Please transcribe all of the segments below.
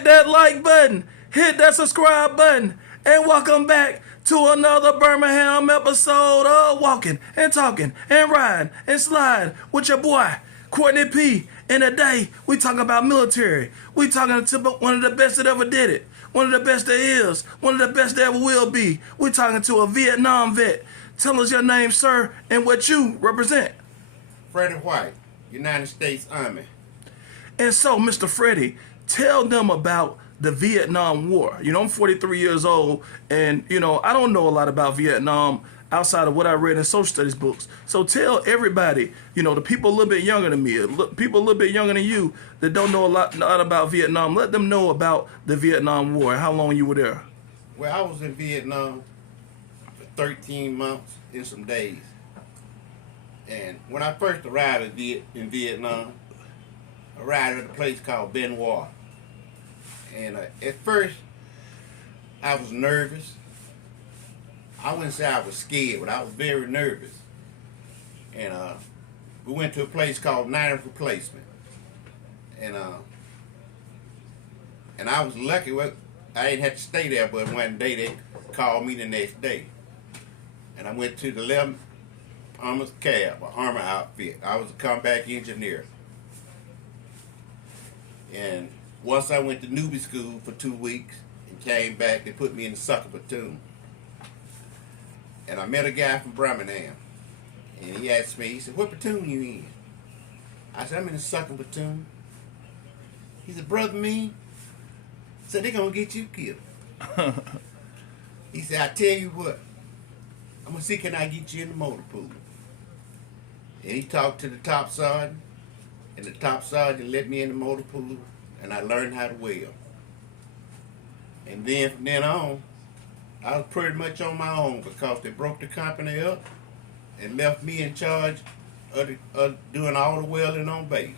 hit that like button, hit that subscribe button, and welcome back to another Birmingham episode of Walking and Talking and Riding and Sliding with your boy, Courtney P. And today, we talking about military. We talking to one of the best that ever did it, one of the best that is, one of the best that ever will be. We talking to a Vietnam vet. Tell us your name, sir, and what you represent. Freddie White, United States Army. And so, Mr. Freddie, tell them about the Vietnam War. You know, I'm 43 years old, and, you know, I don't know a lot about Vietnam outside of what I read in social studies books. So tell everybody, you know, the people a little bit younger than me, people a little bit younger than you that don't know a lot about Vietnam, let them know about the Vietnam War and how long you were there. Well, I was in Vietnam for 13 months and some days. And when I first arrived in Vietnam, I arrived at a place called Ben Hoa. And at first, I was nervous. I wouldn't say I was scared, but I was very nervous. And we went to a place called 90th Replacement. And I was lucky. Well, I didn't have to stay there, but one day they called me the next day. And I went to the 11th Armored Cab, or Armor Outfit. I was a combat engineer. And once I went to newbie school for 2 weeks and came back, they put me in the sucker platoon. And I met a guy from Birmingham. And he asked me, he said, "What platoon you in?" I said, "I'm in the sucker platoon." He said, "Brother me," said, "they're going to get you killed." He said, "I tell you what, I'm going to see can I get you in the motor pool." And he talked to the top sergeant. And the top sergeant let me in the motor pool. And I learned how to weld. And then from then on, I was pretty much on my own because they broke the company up and left me in charge of doing all the welding on base.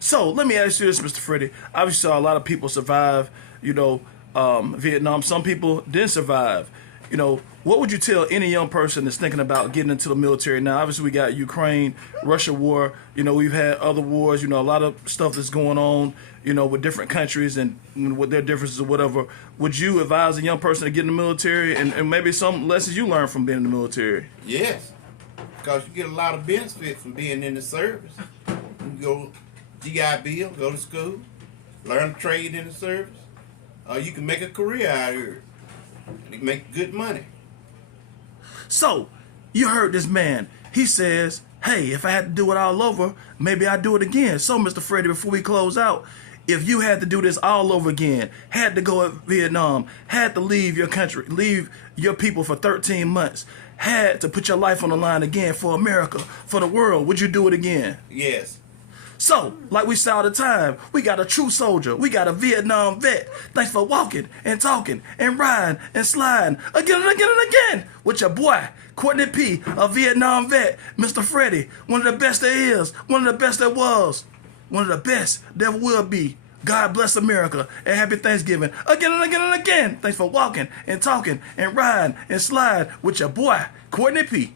So let me ask you this, Mr. Freddie. Obviously, a lot of people survive, you know, Vietnam. Some people didn't survive. You know, what would you tell any young person that's thinking about getting into the military now? Obviously, we got Ukraine, Russia war. You know, we've had other wars. You know, a lot of stuff that's going on, you know, with different countries and with their differences or whatever. Would you advise a young person to get in the military and maybe some lessons you learned from being in the military? Yes, because you get a lot of benefit from being in the service. You go GI Bill, go to school, learn a trade in the service. You can make a career out of it. And you make good money. So, you heard this man. He says, hey, if I had to do it all over, maybe I'd do it again. So, Mr. Freddie, before we close out, if you had to do this all over again, had to go to Vietnam, had to leave your country, leave your people for 13 months, had to put your life on the line again for America, for the world, would you do it again? Yes. So, like we say all the time, we got a true soldier. We got a Vietnam vet. Thanks for walking and talking and riding and sliding again and again and again with your boy, Courtney P., a Vietnam vet, Mr. Freddie, one of the best there is, one of the best that was, one of the best that will be. God bless America and happy Thanksgiving again and again and again. Thanks for walking and talking and riding and sliding with your boy, Courtney P.